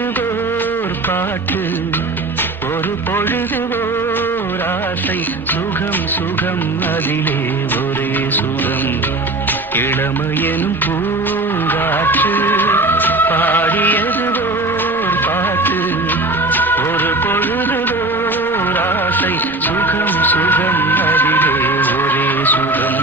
பொழுது ஓர் பாட்டு, ஒரு பொழுது ஓர் ஆசை, சுகம் சுகம் அதிலே ஒரே சுகம். இளமையெனும் பூங்காற்று பாடியது ஓர் பாட்டு, ஒரு பொழுது ஓர் ஆசை, சுகம் சுகம் அதிலே ஒரே சுகம்.